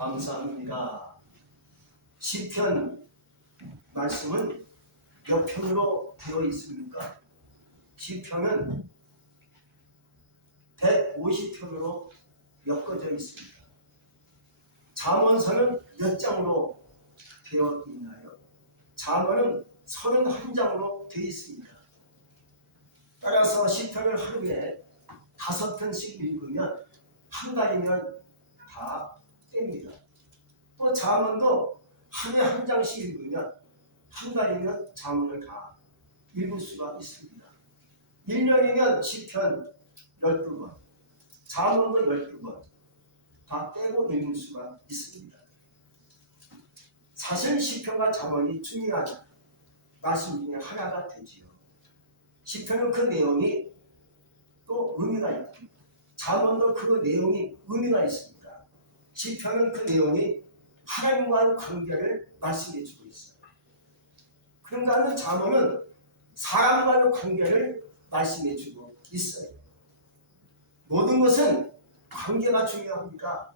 감사합니다. 시편 말씀은 몇 편으로 되어 있습니까? 시편은 150편으로 엮어져 있습니다. 잠언서는 몇 장으로 되어 있나요? 잠언은 31장으로 되어 있습니다. 따라서 시편을 하루에 5편씩 읽으면 한 달이면 다 뗍니다. 또 잠언도 하루에 한 장씩 읽으면 한 달이면 잠언을 다 읽을 수가 있습니다. 1년이면 시편 12번, 잠언도 12번 다 떼고 읽을 수가 있습니다. 사실 시편과 잠언이 중요한 말씀 중에 하나가 되지요. 시편은 그 내용이 또 의미가 있고 잠언도 그 내용이 의미가 있습니다. 시편은 그 내용이 하나님과의 관계를 말씀해 주고 있어요. 그런가 하면 잠언은 사람과의 관계를 말씀해 주고 있어요. 모든 것은 관계가 중요합니다.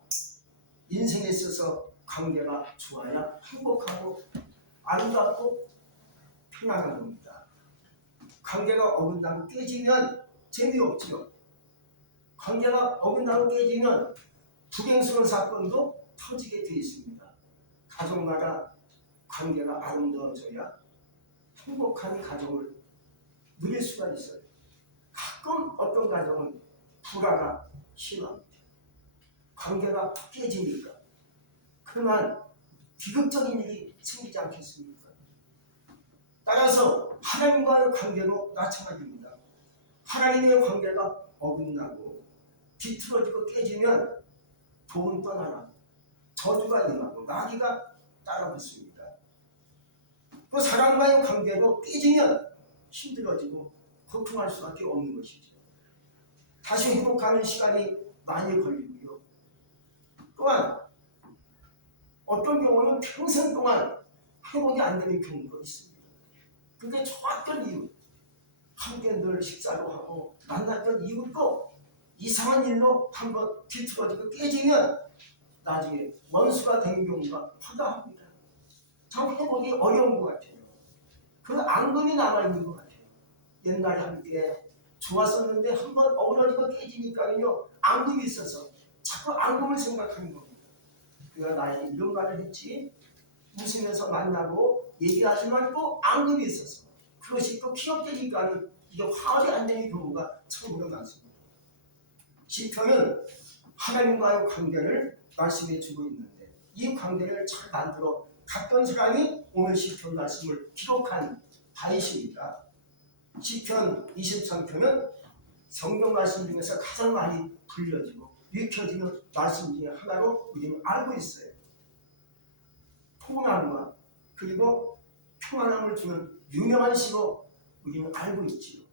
인생에 있어서 관계가 좋아야 행복하고 아름답고 편안한 겁니다. 관계가 어긋나고 깨지면 재미없지요. 관계가 어긋나고 깨지면 불행스러운 사건도 터지게 되어 있습니다. 가족마다 관계가 아름다워져야 행복한 가정을 누릴 수가 있어요. 가끔 어떤 가정은 불화가 심합니다. 관계가 깨지니까. 그러나 비극적인 일이 생기지 않겠습니까? 따라서 하나님과의 관계도 마찬가지입니다. 하나님의 관계가 어긋나고 비틀어지고 깨지면 복은 떠나고 저주가 임하고 마귀가 따라붙습니다. 그 사람과의 관계도 깨지면 힘들어지고 고통할 수밖에 없는 것이죠. 다시 회복하는 시간이 많이 걸리고요. 또한 어떤 경우는 평생 동안 회복이 안 되는 경우도 있습니다. 그게 좋았던 이유, 함께 늘 식사도 하고 만났던 이유도 이상한 일로 한번 뒤틀어지고 깨지면 나중에 원수가 되는 경우가 허다합니다. 참 회복이 어려운 것 같아요. 그 앙금이 남아있는 것 같아요. 옛날에 함께 좋았었는데 한번 어그러지고 깨지니까요 앙금이 있어서 자꾸 앙금을 생각하는 겁니다. 그가 나에게 이런 말을 했지, 웃으면서 만나고 얘기하지만 또 앙금이 있어서 그것이 또 피업되니까 이게 화합이 안 되는 경우가 참으로 많습니다. 시편은 하나님과의 관계를 말씀해 주고 있는데 이 관계를 잘 만들어 갔던 사람이 오늘 시편 말씀을 기록한 다윗입니다. 시편 23편은 성경 말씀 중에서 가장 많이 불려지고 읽혀지는 말씀 중에 하나로 우리는 알고 있어요. 포근함과 그리고 평안함을 주는 유명한 시로 우리는 알고 있지요.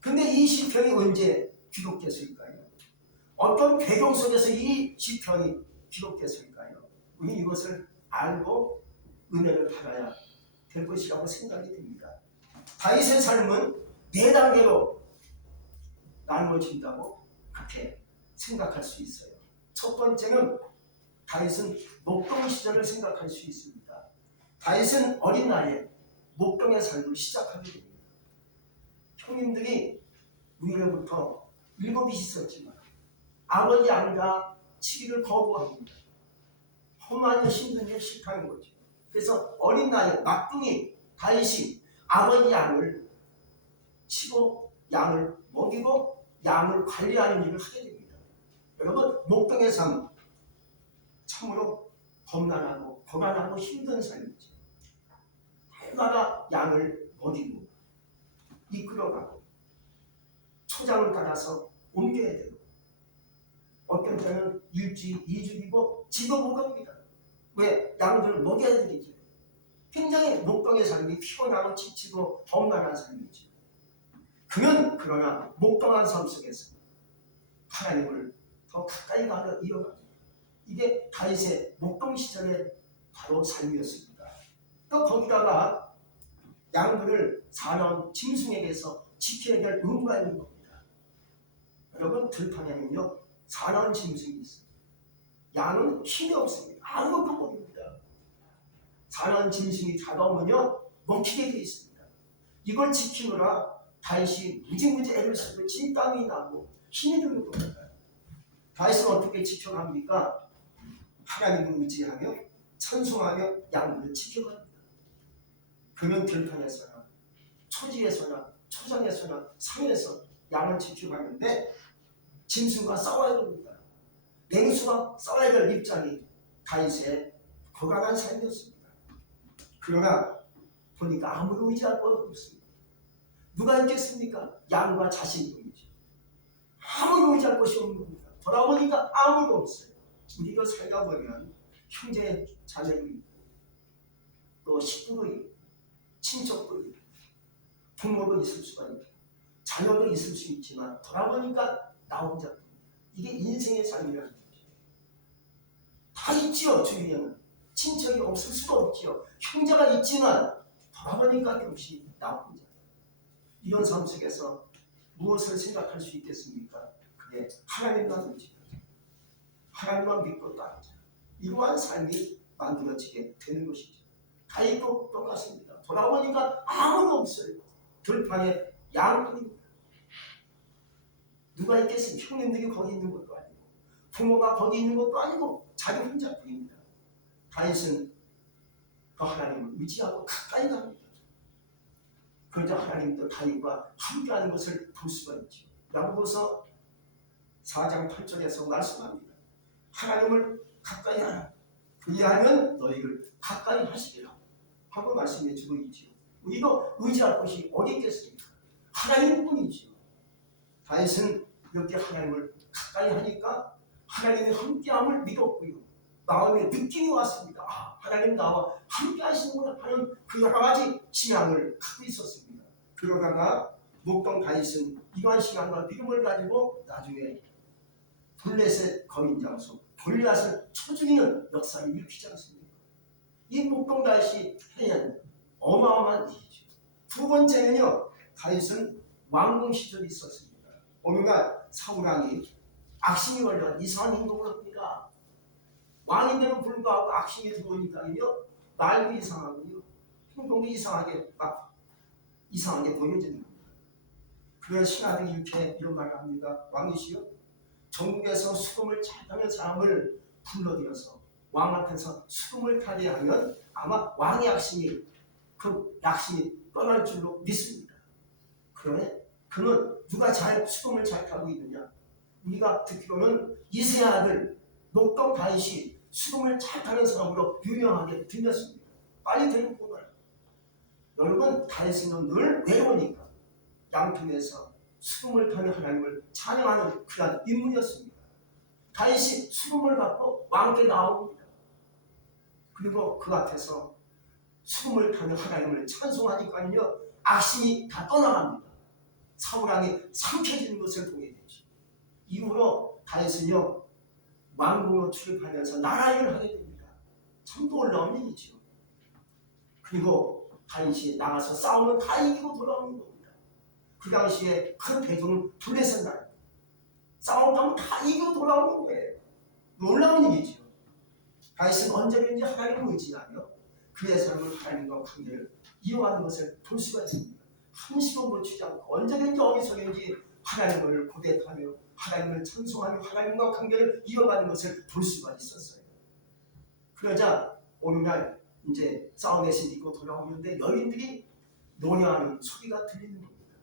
근데 이 시편이 언제 기록됐을까요? 어떤 배경 속에서 이 시편이 기록됐을까요? 우리 이것을 알고 은혜를 받아야 될 것이라고 생각이 됩니다. 다윗의 삶은 4단계로 나누어진다고 그렇게 생각할 수 있어요. 첫 번째는 다윗은 목동 시절을 생각할 수 있습니다. 다윗은 어린 나이에 목동의 삶을 시작하게 됩니다. 형님들이 위로부터 7이 있었지만 아버지 양가 치기를 거부합니다. 험하니 힘든 일 싫다는 거죠. 그래서 어린 나이에 막둥이 다윗이 아버지 양을 치고 양을 먹이고 양을 관리하는 일을 하게 됩니다. 여러분, 목동의 삶 참으로 험난하고 고난하고 힘든 삶이죠. 해마다 양을 먹이고 이끌어가고 초장을 따라서 옮겨야 되고 어떤 때는 1주, 2주이고 집어 못 갑니다. 왜? 양들을 먹여야 되겠죠. 굉장히 목동의 삶이 피곤하고 지치고 험난한 삶이죠. 그는 그러나 목동한 삶 속에서 하나님을 더 가까이 가려 이어갑니다. 이게 다윗의 목동 시절의 바로 삶이었습니다. 또 거기다가 양들을 사나운 짐승에게서 지켜야 될 의무가 있는 겁니다. 여러분, 들판에는요 사나운 짐승이 있어요. 양은 힘이 없습니다. 아무것도 모릅니다. 산한 짐승이 다가오면요 먹히게 돼 있습니다. 이걸 지키느라 다윗이 무지무지 애를 쓰고 진땀이 나고 힘이 드는 겁니다. 다윗은 어떻게 지켜갑니까? 하나님을 의지하며 찬송하며 양들을 지켜갑니다. 그는 들판에서나 초지에서나 초장에서나 산에서 양을 지켜가는데 짐승과 싸워야 됩니다. 맹수와 싸워야 될 입장이 다윗의 고단한 삶이었습니다. 그러나 보니까 아무도 의지할 것 없습니다. 누가 있겠습니까? 양과 자신뿐이죠. 아무도 의지할 것이 없는 겁니다. 돌아보니까 아무도 없어요. 우리가 살다 보면 형제 자매도 있고 또 식구도 있고 친척도 있고 부모도 있을 수가 있고 자녀도 있을 수 있지만 돌아보니까 나 혼자. 이게 인생의 삶이라는 거죠. 다 있지요. 주위에는 친척이 없을 수도 없지요. 형제가 있지만 돌아보니까 역시 나 혼자. 이런 삶 속에서 무엇을 생각할 수 있겠습니까? 그게 하나님만 의지하자. 하나님만 믿고 따르자. 이러한 삶이 만들어지게 되는 것이죠. 다윗도 똑같습니다. 돌아보니까 아무도 없어요. 들판에 양뿐입니다. 누가 있겠습니까? 형님들이 거기 있는 것도 아니고 부모가 거기 있는 것도 아니고 자기 혼자뿐입니다. 다윗은 그 하나님을 의지하고 가까이 갑니다. 그러자 하나님도 다윗과 함께하는 것을 볼 수가 있죠. 야고보서 4장 8절에서 말씀합니다. 하나님을 가까이 하라. 그리하면 너희를 가까이 하시리라 하고 말씀해 주고 있지요. 우리도 의지할 것이 어디 있겠습니까? 하나님뿐이지요. 다윗은 이렇게 하나님을 가까이 하니까 하나님의 함께함을 믿었고요. 마음에 느낌이 왔습니다. 아, 하나님 나와 함께 하시는구나 하는 그 여러 가지 신앙을 갖고 있었습니다. 그러다가 목동 다윗은 이러한 신앙과 믿음을 가지고 나중에 블레셋 거민 장소 골리앗을 쳐 죽이는 역사를 일으키지 않습니까? 이 목동 다윗이 해낸 어마어마한 일이죠. 두 번째는요, 다윗은 왕궁 시절이 있었습니다. 어느 날 사울왕이 악심이 걸려 이상한 행동을 합니다. 왕인데도 불구하고 악심이 들어오니까요, 말도 이상하고요, 행동이 이상하게 보여지는 겁니다. 그래서 신하들이 이렇게 이런 말을 합니다. 왕이시여, 전국에서 수금을 잘 타는 사람을 불러들여서 왕 앞에서 수금을 타게 하면 아마 왕의 약심이 떠날 줄로 믿습니다. 그러네 그는 누가 수금을 잘 타고 있느냐? 우리가 듣기로는 이새의 아들 목동 다윗이 수금을 잘 타는 사람으로 유명하게 들렸습니다. 빨리 데리고 오거라. 여러분, 다윗은 늘 외로우니까 양편에서 수금을 타는 하나님을 찬양하는 그런 인물이었습니다. 다윗이 수금을 갖고 왕께 나옵니다. 그리고 그 앞에서 수금을 타는 하나님을 찬송하니까요, 악심이 다 떠나갑니다. 사울왕이 삼켜지는 것을 보게 되죠. 이후로 다윗은요, 왕궁으로 출입하면서 나라일을 하게 됩니다. 참 놀라운 일이죠. 그리고 다윗이 나가서 싸우면 다 이기고 돌아오는 겁니다. 그 당시에 큰 배경을 둘레선날 싸우면 다 이기고 돌아오는 거예요. 놀라운 일이죠. 다윗은 언제든지 하나님을 의지하며 그의 삶을 하나님과 관계를 이어가는 것을 볼 수가 있습니다. 한시도 놓치지 않고 언제든지 어디서든지 하나님을 고백하며 하나님을 찬송하며 하나님과 관계를 이어가는 것을 볼 수가 있었어요. 그러자 어느 날 이제 싸움에서 이기고 돌아오는데 여인들이 노래하는 소리가 들리는 겁니다.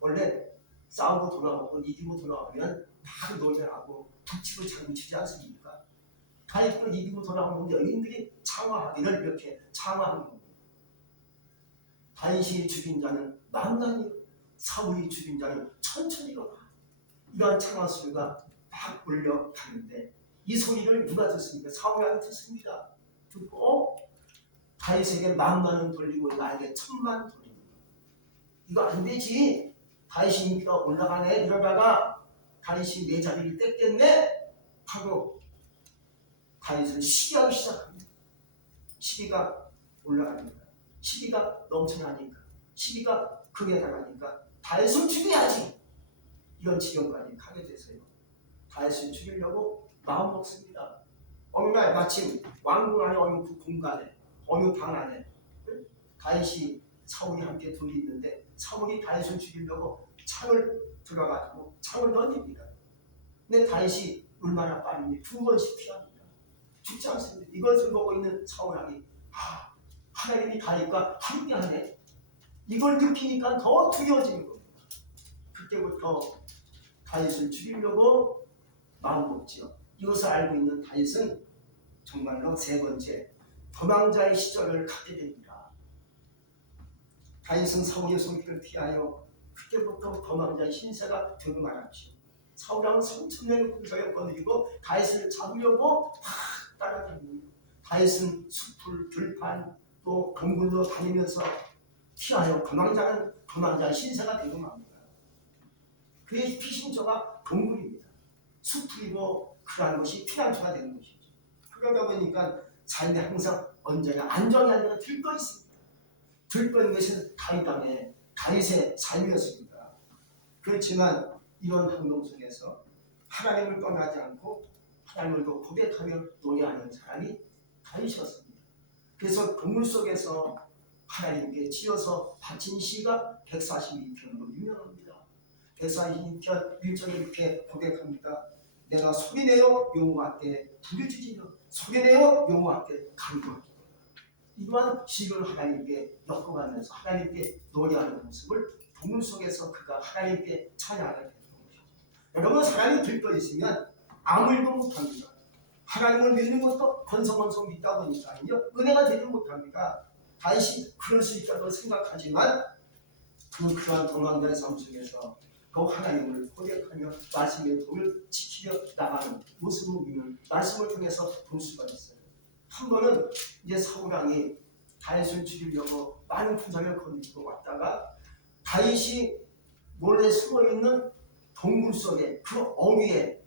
원래 싸우고 돌아오고 이기고 돌아오면 다 노래하고 북치고 장구치지 않습니까? 다윗도 이기고 돌아오는 여인들이 창화하기를 이렇게 창화하는 겁니다. 다윗이 죽인 자는 만만히, 사울이 죽인 자는 천천히로다. 이러한 창화 소리가 막 올려가는데 이 소리를 누가 듣습니까? 사울이 듣습니다. 듣고 다윗에게 10,000원 돌리고 나에게 1,000만 돌립니다. 이거 안 되지. 다윗이 인기가 올라가네. 이러다가 다윗이 내 자리를 뺏겠네 하고 다윗을 시기하기 시작합니다. 시기가 올라갑니다. 시기가 넘쳐나니까, 시기가 극에 달하니까 다윗을 죽여야지. 이런 지경까지 가게 되세요. 다윗을 죽이려고 마음 먹습니다. 어느 날 마침 왕궁 안에 어느 그 공간에 어느 방 안에 다윗이 사울이 함께 둘이 있는데 사울이 다윗을 죽이려고 창을 들어가지고 창을 던집니다. 근데 다윗이 얼마나 빠르니 두 번씩 피합니다. 죽지 않습니다. 이것을 보고 있는 사울 왕이 하나님이 다윗과 함께하네. 이걸 느끼니까 더 두려워지는 겁니다. 그때부터 다윗을 죽이려고 마음먹지요. 이것을 알고 있는 다윗은 정말로 세 번째 도망자의 시절을 갖게 됩니다. 다윗은 사울의 손길을 피하여 그때부터 도망자의 신세가 되고 말았죠. 사울왕은 3,000명의 군사를 거느리고 다윗을 잡으려고 막 따라다닙니다. 다윗은 숲을 들판 또 동굴로 다니면서 피하여 도망자는 도망자의 신세가 되고 맙니다. 그의 피신처가 동굴입니다. 숲이고 그러한 것이 피난처가 되는 것이죠. 그러다 보니까 삶에 항상 언제나 안정이 아니라 들떠 있습니다. 들떠 있는 것은 다윗의 삶이었습니다. 그렇지만 이런 환경 속에서 하나님을 떠나지 않고 하나님을 고백하며 노래하는 사람이 다윗이었습니다. 그래서 동물 속에서 하나님께 지어서 바친 시가 142편으로 유명합니다. 142편 1절에 이렇게 고백합니다. 내가 소리내어 여호와께 부르짖으며 소리내어 여호와께 간구하리라. 이러한 시를 하나님께 엮어가면서 하나님께 노래하는 모습을 동물 속에서 그가 하나님께 찬양하게 되는 것이죠. 여러분, 사람이 들떠 있으면 아무 일도 못합니다. 하나님을 믿는 것도 건성건성 믿다 보니까요 은혜가 되지 못합니다. 다윗이 그럴 수 있다고 생각하지만 그러한 도망자의 삶 속에서 그 하나님을 고백하며 말씀의 도를 지키려 나가는 모습을 우리는 말씀을 통해서 볼 수가 있어요. 한 번은 이제 사울왕이 다윗을 죽이려고 많은 군사를 거느리고 왔다가 다윗이 몰래 숨어있는 동굴 속에 그 어귀에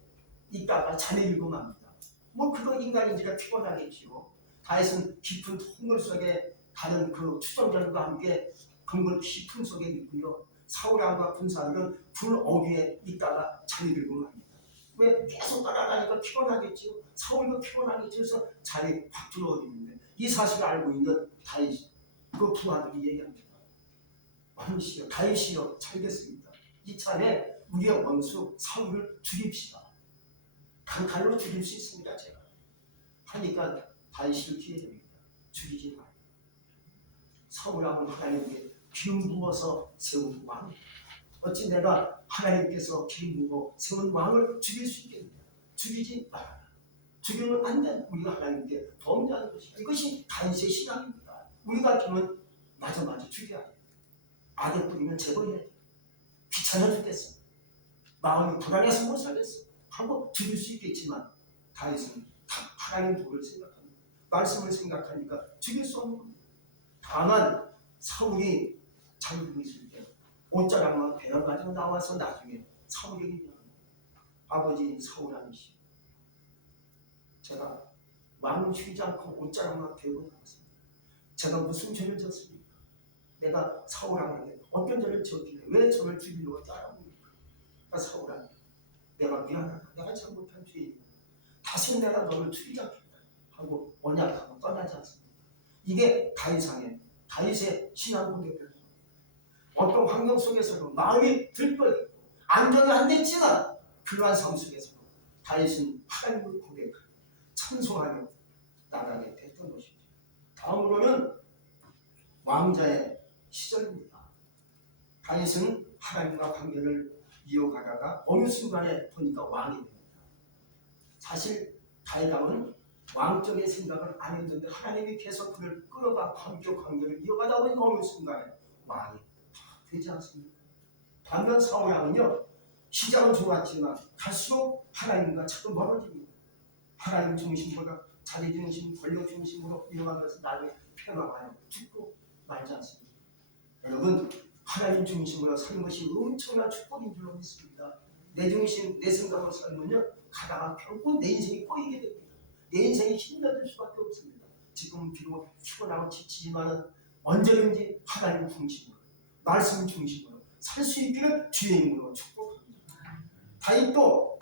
있다가 잠이 맙니다. 그거 인간인지가 피곤하겠지요. 다윗은 깊은 동굴 속에 다른 그 추종자들과 함께 동굴 깊은 속에 있고요. 사울왕과 군사들은 불 어귀에 있다가 잠이 맙니다. 왜? 계속 따라가니까 피곤하겠지요. 사울도 피곤하겠죠. 그래서 잠이 확 들어오는데 이 사실을 알고 있는 다윗 그 부하들이 얘기합니다. 왕이시여 다윗이여 잘 됐습니다. 이참에 우리의 원수 사울을 죽입시다. 강칼로 죽일 수 있습니다. 제가 하니까 다윗을 기회됩니다. 죽이지 말고 사울왕은 하나님께 기름 부어서 세운 왕. 어찌 내가 하나님께서 기름 부어 세운 왕을 죽일 수 있겠느냐. 죽이지 말아라. 죽이면 안 된다. 우리가 하나님께 범죄하는 것이다. 이것이 다윗의 신앙입니다. 우리 같으면 마저 죽여야 돼. 악에 뿌리면 제거해야 돼. 귀찮아 죽겠어. 마음이 불안해서 못 살겠어. 하고 죽일 수 있겠지만 다윗은 하나님 도를 생각합니다. 말씀을 생각하니까 죽일 수 없는 겁니다. 다만 사울이 잠들고 있을 때 옷자락만 배를 가지고 나와서 나중에 사울에게 얘기합니다. 아버지 사울 아니시오. 제가 마음을 쉬지 않고 옷자락만 배우고 나왔습니다. 제가 무슨 죄를 졌습니까? 내가 사울왕에게 어떤 죄를 지었길래 왜 저를 죽이려고 따라옵니까? 사울왕 내가 미안하다. 내가 잘못한 죄입니다. 다시는 내가 너를 죽이지 않겠다 하고 언약하고 떠나지 않습니다. 이게 다윗의 신앙 고백입니다. 어떤 환경 속에서도 마음이 들떠있고 안정이 안 됐지만 그러한 삶 속에서도 다윗은 하나님을 고백하고 찬송하며 나가게 됐던 것이죠. 다음으로는 왕자의 시절입니다. 다윗은 하나님과 관계를 이어가다가 어느 순간에 보니까 왕이 됩니다. 사실 다윗왕은 왕적인 생각을 안 했는데 하나님이 계속 그를 끌어가 왕적 관계를 이어가다 보니까 어느 순간에 왕이 되지 않습니까? 반면 사울왕은요 시작은 좋았지만 갈수록 하나님과 자꾸 멀어집니다. 하나님 중심보다 자기 중심, 권력 중심으로 이어가면서 나중에 펴나가요. 죽고 말지 않습니다. 여러분 하나님 중심으로 사는 것이 엄청난 축복인 줄로 믿습니다. 내 중심, 내 생각으로 살면요 가다가 결국 내 인생이 꼬이게 됩니다. 내 인생이 힘들어질 수밖에 없습니다. 지금 비록 피곤하고 지치지만 언제든지 하나님 중심으로 말씀 중심으로 살 수 있기를 주의 이름으로 축복합니다. 다윗도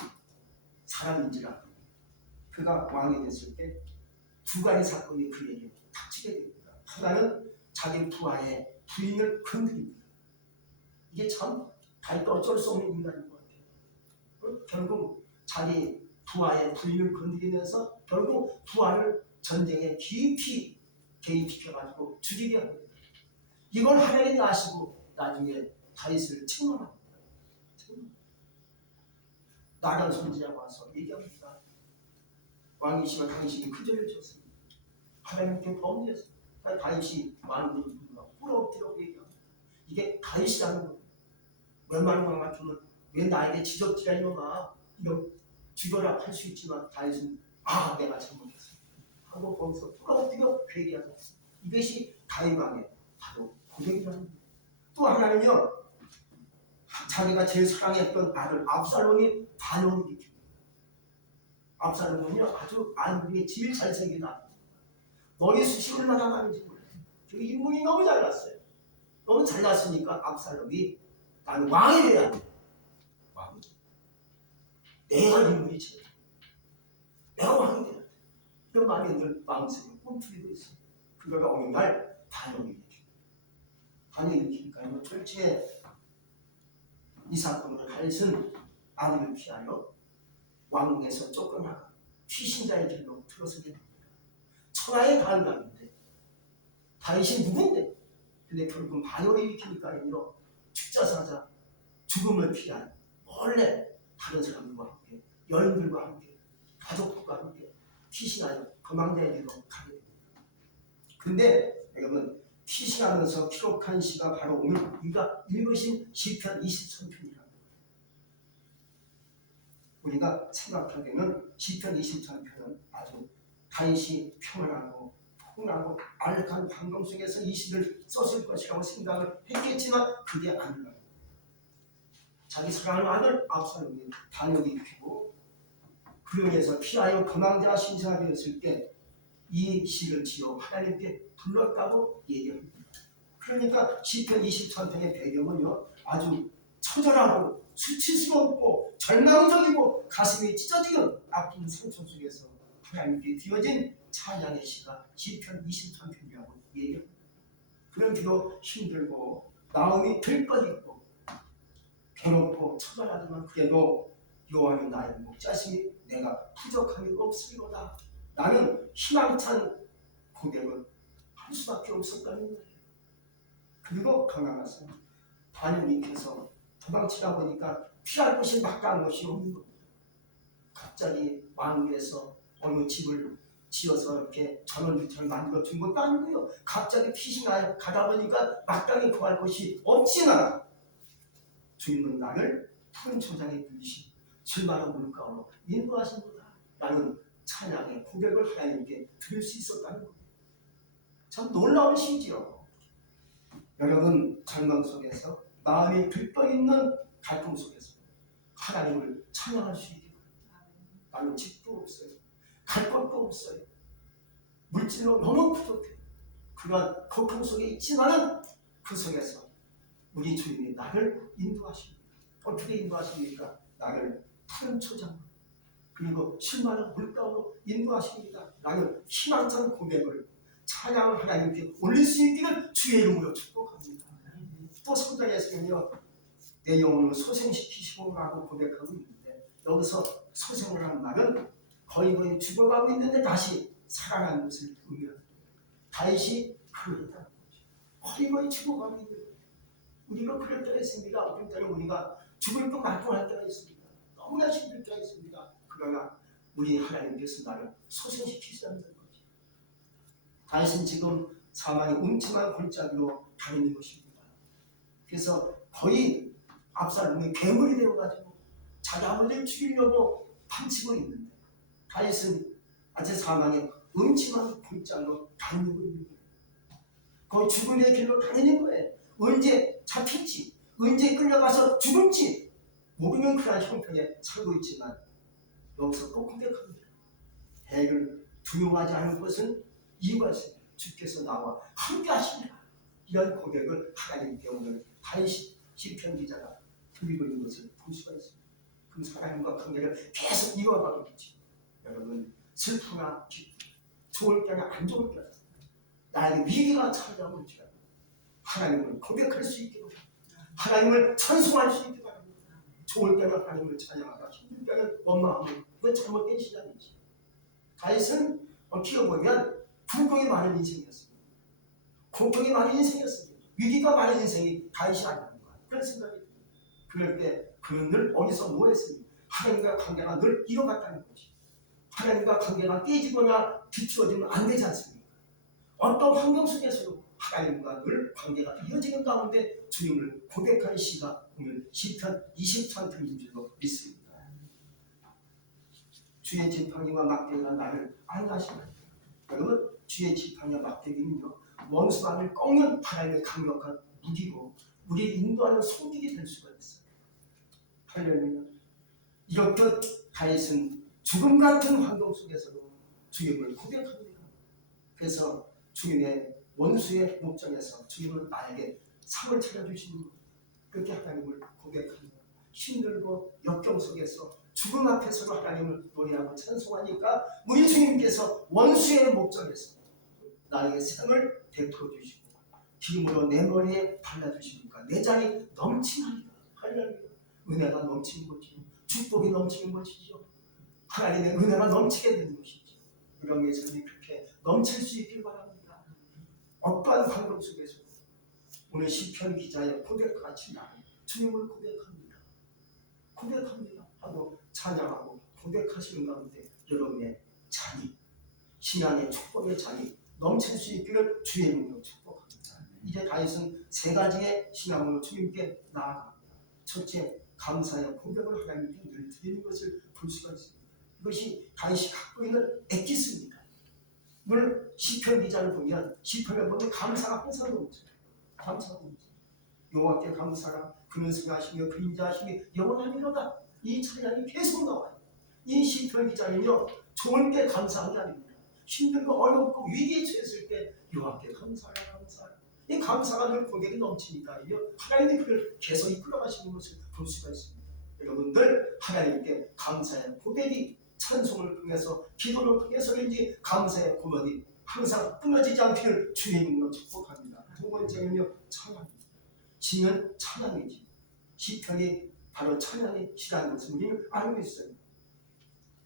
사람인지라 그가 왕이 됐을 때 두 가지 사건이 그에게 닥치게 됩니다. 하나는 자기 부하의 부인을 건드립니다. 이게 참 다이도 어쩔 수 없는 인간인 것 같아요. 결국 자기 부하의 부인을 건드리면서 결국 부하를 전쟁에 깊이 개입시켜가지고 죽이게 합니다. 이걸 하나님이 아시고 나중에 다윗을 책망합니다. 나간 선지자가 와서 얘기합니다. 왕이시면 당신이 그 죄를 졌습니다. 하나님께 범죄했습니다. 다윗이 많은 분들과 꿇어엎드려 얘기합니다. 이게 다윗이라는 거예요. 웬만한 것 같으면 왜 나에게 지적질하 이놈아 이런 죽여라 할 수 있지만 다윗은 내가 잘못했습니다 하고 거기서 꿇어엎드려 회개하고 있습니다. 이것이 다윗 왕의 바로 고백이라는 거예요. 또 하나는요, 자기가 제일 사랑했던 아들 압살롬이 반역을 일으킵니다. 압살롬은요 아주 안중에 제일 잘생긴 아들. 머리숱이 얼마나 많은지 몰라요. 그 인물이 너무 잘났어요. 너무 잘났으니까 압살롬이 나는 왕이 돼야 돼. 왕이. 내가 인물이 제일. 내가 왕이 돼야 돼. 이런 마음이 늘 마음속에 꿈틀리고 있어요. 그러다가 어느 날 반역을 일으킵니다. 반역을 일으키니까 졸지에 이 사건으로 다윗은 아들을 피하여 왕궁에서 쫓겨나가 귀신자의 길로 들어서게 됩니다. 천하의 다윗인데 다윗이 누군데? 근데 결국 반역을 일으키니까요 축자사자 죽음을 피한 원래 다른 사람들과 함께 여인들과 함께 가족들과 함께 피신하여 도망자의 길로 가게 됩니다. 근데 여러분 피신하면서 기록한 시가 바로 오늘 우리가 읽으신 시편 23편이라는 거예요. 우리가 생각하기에는 시편 23편은 아주 다윗이 평안하고 포근하고 아늑한 환경 속에서 이 시를 썼을 것이라고 생각을 했겠지만 그게 아니라 자기 사랑하는 아들 압살롬이 반역을 일으키고 그로 인해서 피하여 도망자 신세가 되었을 때 이 시를 지어 하나님께 불렀다고 얘기합니다. 그러니까 시편 23편의 배경은요 아주 처절하고 수치스럽고 절망적이고 가슴이 찢어지는 아픈 상처 속에서 하나님께 드려진 찬양의 시가 시편 23편이라고 얘기합니다. 그런 비록 힘들고 마음이 들끓이고 괴롭고 처절하지만 그래도 여호와는 나의 목자시니 내가 부족함이 없으리로다. 나는 희망찬 고백을 할 수밖에 없었다는 거예요. 그리고 강하나서 반역님께서 도망치다 보니까 피할 곳이 마땅한 곳이 없는 겁니다. 갑자기 왕궁에서 어느 집을 지어서 이렇게 전원주택을 만들어 준 것도 아니고요. 갑자기 피신하여 가다 보니까 마땅히 구할 곳이 없지만 주님은 나를 푸른 초장에 누리시 출마한 물가로 인도하신도다 라는 찬양의 고백을 하나님께 드릴 수 있었다는 겁니다. 참 놀라운 시지요. 여러분 절망 속에서 마음이 들떠있는 갈등 속에서 하나님을 찬양할 수 있게 됩니다. 나는 집도 없어요. 갈 것도 없어요. 물질로 너무 부족해. 그러한 고통 속에 있지만은 그 속에서 우리 주님이 나를 인도하십니다. 어떻게 인도하십니까? 나를 푸른 초장 그리고 실만한 물가로 인도하십니다. 나는 희망찬 고백을 찬양을 하나님께 올릴 수 있기를 주의 이름으로 축복합니다. 또 성경에서는요 내 영혼을 소생시키시고 라고 고백하고 있는데 여기서 소생을 하는 말은 거의 죽어가고 있는데 다시 살아나는 것을 의미합니다. 다윗이 그러했다는 거죠. 거의 죽어가고 있는 거예요. 우리가 그럴 때가 있습니다. 어떤 때는 우리가 죽을 것 말고할 때가 있습니다. 너무나 힘들 때가 있습니다. 그러나 우리 하나님께서 나를 소생시키시는 거죠. 다윗은 지금 사망의 음침한 골짜기로 다니는 것입니다. 그래서 거의 압살롬이 괴물이 되어가지고 자기 아버지를 죽이려고 판치고 있는데 다윗은 아직 사망의 음침한 골짜기로 다니고 있는 거예요. 거의 죽음의 길로 다니는 거예요. 언제 잡힐지, 언제 끌려가서 죽을지 모르는 그런 형편에 살고 있지만 여기서 또 고백합니다. 해를 두려워하지 않을 것은 이유가 있습니다. 주께서 나와 함께 하십니다. 이런 고백을 하나님께 오늘 다윗 시편 기자가 드리고 있는 것을 볼 수가 있습니다. 그 하나님과 관계를 계속 이어가고 있죠. 여러분 슬프나 기쁘나 좋을 때나 안 좋을 때나 나에게 위기가 찾아오면 하나님을 고백할 수 있기로 하나님을 찬송할 수 있기로 합니다. 좋을 때는 하나님을 찬양하다 힘들 때는 원망하면 이건 잘못된 신앙이지. 다윗은 키워보면 불공이 많은 인생이었습니다. 고통이 많은 인생이었습니다. 위기가 많은 인생이 다윗이 아닌가 그런 생각이 듭니다. 그럴 때 그는 늘 어디서 뭘 했습니까? 하나님과 관계가 늘 이어갔다는 거지. 하나님과 관계가 깨지거나 비추어지면 안 되지 않습니까? 어떤 환경 속에서도 하나님과 늘 관계가 이어지는 가운데 주님을 고백하는 시가 오늘 시편 20편인 줄로 믿습니다. 주의 지팡이와 막대기가 나를 안하시나이다. 여러분 주의 지팡이와 막대기는요 원수만을 꺾는 하나님의 강력한 무기고 우리를 인도하는 손길이 될 수가 있어요. 할렐루야. 이렇듯 다윗은 죽음 같은 환경 속에서도 주님을 고백합니다. 그래서 주님의 원수의 목전에서 주님은 나에게 상을 차려주시는 것 그렇게 하나님을 고백합니다. 힘들고 역경 속에서 죽음 앞에서도 하나님을 노래하고 찬송하니까 우리 주님께서 원수의 목전에서 나에게 상을 베풀어 주시고 기름으로 내 머리에 발라주시니까 내 잔이 넘치나이다. 할렐루야. 은혜가 넘치는 것이죠. 축복이 넘치는 것이죠. 하나님의 은혜가 넘치게 되는 것이죠. 그런 예수님이 그렇게 넘칠 수 있길 바랍니다. 어떠한 환경 속에서도 오늘 시편 기자의 고백같이 나는 주님을 고백합니다. 고백합니다 하고 찬양하고 고백하시는 가운데 여러분의 잔이 신앙의 축복의 잔이 넘칠 수 있기를 주의 이름으로 축복합니다. 이제 다윗은 세 가지의 신앙으로 주님께 나아갑니다. 첫째, 감사의 고백을 하나님께 늘 드리는 것을 볼 수가 있습니다. 이것이 다윗이 갖고 있는 엑기스입니다. 늘 시편 기자를 보면 시편을 보면 감사가 항상 넘쳐요. 감사가 넘쳐요. 여호와께 감사라 그는 승하시며 그인자하심이 영원하니로다. 이 찬양이 계속 나와요. 이 시편 기자는요 좋을 때 감사한 게 아닙니다. 힘들고 어렵고 위기에 처했을 때 여호와께 감사라 감사라. 이 감사가 늘 고백이 넘치니까 하나님이 그를 계속 이끌어가시는 것을 볼 수가 있습니다. 여러분들 하나님께 감사의 고백이 찬송을 통해서 기도를 통해서인지 감사의 고백이 항상 끊어지지 않기를 주의 이름으로 축복합니다. 두 번째는요 찬양입니다. 시는 찬양이지. 시편이 바로 찬양의 시라는 것을 우리는 알고 있어요.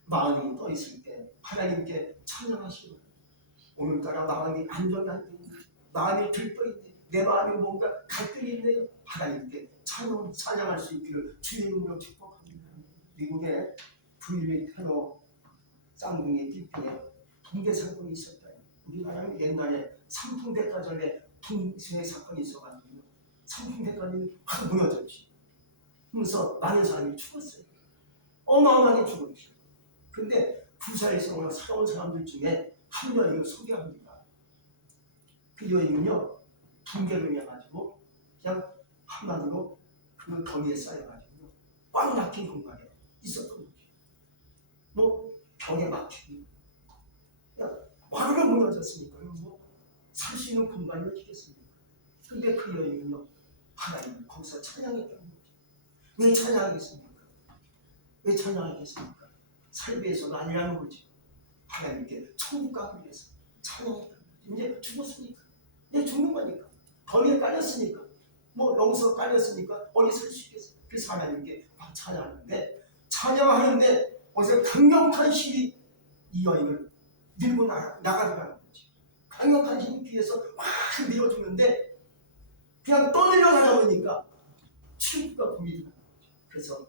마음이 떠 있을 때 하나님께 찬양하시고 오늘따라 마음이 안정이 안 됩니다. 마음이 들떠있네. 내 마음이 뭔가 갈등이 있네요. 하나님께 찬양할 수 있기를 주의 이름으로 축복합니다. 미국의 V 테러 쌍둥이 띠피에 붕괴 사건이 있었어요. 우리나라는 옛날에 삼풍백화점에 붕괴 사건이 있어가지고 삼풍백화점이 확 무너졌지. 그래서 많은 사람이 죽었어요. 어마어마하게 죽었죠. 근데 부사에서 살아온 사람들 중에 한 여인을 소개합니다. 그 여인은요 붕괴로 인해 가지고 그냥 한마디로 그 거기에 쌓여가지고 꽉 막힌 공간에 있었던 거죠. 뭐 벽에 막히고 와르르 무너졌으니까 뭐 살 수 있는 공간이 어디겠습니까? 근데 그 여인은요 하나님을 거기서 찬양했다는 거죠. 왜 찬양하겠습니까? 왜 찬양하겠습니까? 살배에서가 아니라는 거죠. 하나님께 천국 가기 위해서 찬양했다는 거죠. 이제 죽었으니까 이제 죽는 거니까 거기에 깔렸으니까 뭐 여기서 깔렸으니까 어디 살 수 있겠어요. 그래서 하나님께 막 찬양하는데 찬양하는데 어디서 강력한 힘이 이 여인을 밀고 나가더라는 거지. 강력한 힘이 뒤에서 확 밀어주는데 그냥 떠내려가다 보니까 치유가 보이더라는 거지. 그래서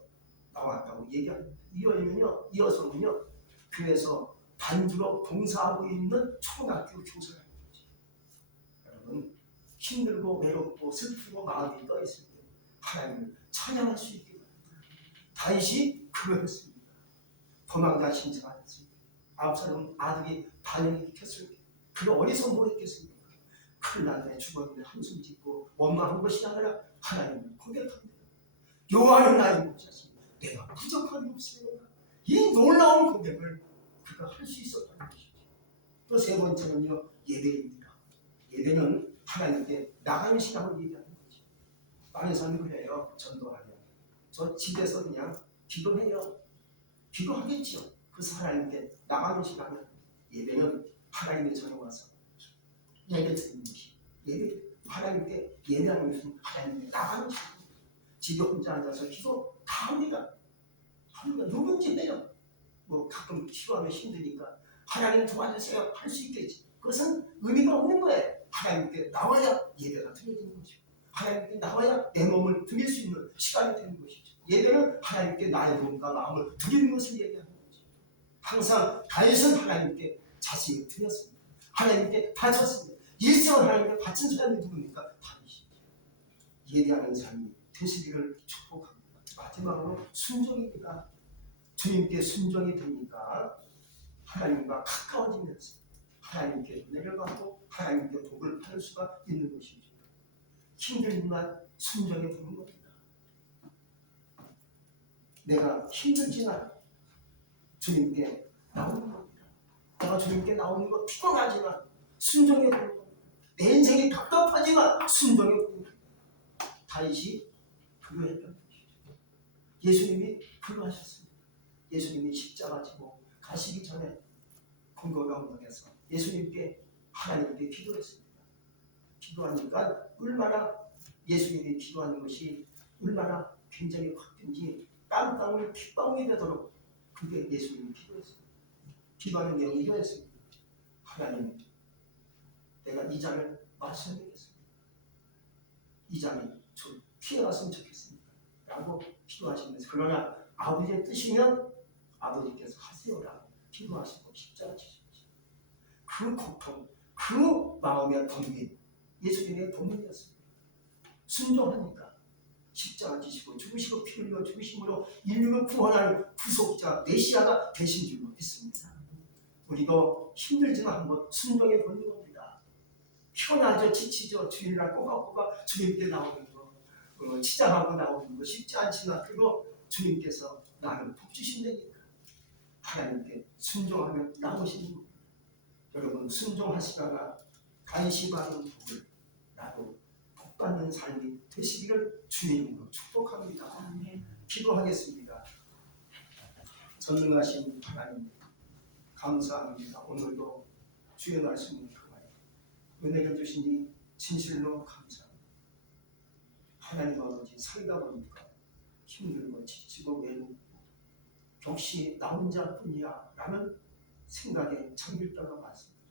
나왔다고 얘기합니다. 이 여인은요, 이 여성은요, 교회에서 반주로 봉사하고 있는 초등학교 교사라는 거지. 여러분, 힘들고 외롭고 슬프고 마음이 떠있을 때 하나님을 찬양할 수 있게 됩니다. 다윗이 그러했습니다. 도망가 신청하였습니다. 압살롬 아들이 반역을 일으켰을 때 그가 어디서 뭐 했겠습니까? 큰일 났네 죽었는데 한숨 짓고 원망한 것이 아니라 하나님을 고백합니다. 여호와는 나의 목자시니 내가 부족함이 없습니다. 이 놀라운 고백을 그가 할 수 있었다는 것이죠. 또 세 번째는요 예배입니다. 예배는 하나님께 나가는 신앙을 얘기하는 거죠. 많은 사람이 그래요. 전도하면 저 집에서 그냥 기도해요. 기도하겠죠. 그래서 하나님께 나가는 시간에 예배는 하나님의 전에 와서 예배 드리는 것이 예배 하나님께 예배하는 것은 하나님께 나가는 시간. 집에 혼자 앉아서 기도 다 합니다. 누군지 내요. 뭐 가끔 필요하면 힘드니까 하나님 도와주세요 할 수 있겠지. 그것은 의미가 없는 거예요. 하나님께 나와야 예배가 드려지는 것이고 하나님께 나와야 내 몸을 드릴 수 있는 시간이 되는 것이죠. 예배는 하나님께 나의 몸과 마음을 드리는 것을 얘기하는 거죠. 항상 다윗은 하나님께 자신을 드렸습니다. 하나님께 바쳤습니다. 일생을 하나님께 바친 사람이 누굽니까? 다윗이죠. 예배하는 삶이 되시기를 축복합니다. 마지막으로 순종입니다. 주님께 순종이 되니까 하나님과 가까워지면서 하나님께 은혜를 받고 하나님께 복을 받을 수가 있는 것이죠. 힘들지만 순종해 보는 겁니다. 내가 힘들지만 주님께 나오는 겁니다. 내가 주님께 나오는 거 피곤하지만 순종해 보는 겁니다. 내 인생이 답답하지만 순종해 보는 겁니다. 다윗이 그거 했던 것이죠. 예수님이 그거 하셨습니다. 예수님이 십자가 지고 가시기 전에 궁궐 감독에서 예수님께 하나님께 기도했습니다. 기도하니까 얼마나 예수님이 기도하는 것이 얼마나 굉장히 컸든지 땀방울 핏방울이 되도록 그게 예수님이 기도했습니다. 기도하는 내용이 이거였습니다. 하나님, 내가 이 잔을 마셔야 되겠습니다. 이 잔이 좀 피어났으면 좋겠습니다. 라고 기도하시면서 그러나 아버지의 뜻이면 아버지께서 하세요라고 기도하시고 십자가 지셨죠. 그 고통, 그 마음의 번민, 예수님의 번민이었습니다. 순종하니까 십자가 지시고 죽으시고 피 흘려 죽으심으로 인류를 구원하는 구속자 메시아가 되신 줄 믿습니다. 우리도 힘들지만 한번 순종해 보는 겁니다. 피곤하죠, 지치죠, 주일날 꼬박꼬박 주님께 나오는 거, 치장하고 나오는 거 쉽지 않지만 그거 주님께서 나는 복 주신다니까 하나님께 순종하며 나오시는 겁니다. 여러분 순종하시다가 다윗이 받은 복을 나도 복받는 삶이 되시기를 주님으로 축복합니다. 기도하겠습니다. 전능하신 하나님 감사합니다. 오늘도 주의 말씀을 통하여 은혜를 주시니 진실로 감사합니다. 하나님 아버지 살다 보니까 힘들고 지치고 외롭고 역시 나 혼자뿐이야 라는 생각에 잠길 때가 많습니다.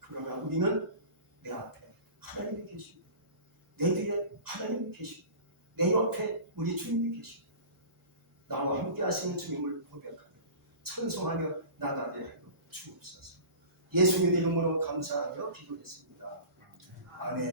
그러나 우리는 내 앞에 하나님이 계시고 내 뒤에 하나님이 계시고 내 옆에 우리 주님이 계시고 나와 함께 하시는 주님을 고백하며 찬송하며 나가게 하여 주옵소서. 예수님 이름으로 감사하며 기도했습니다. 아멘.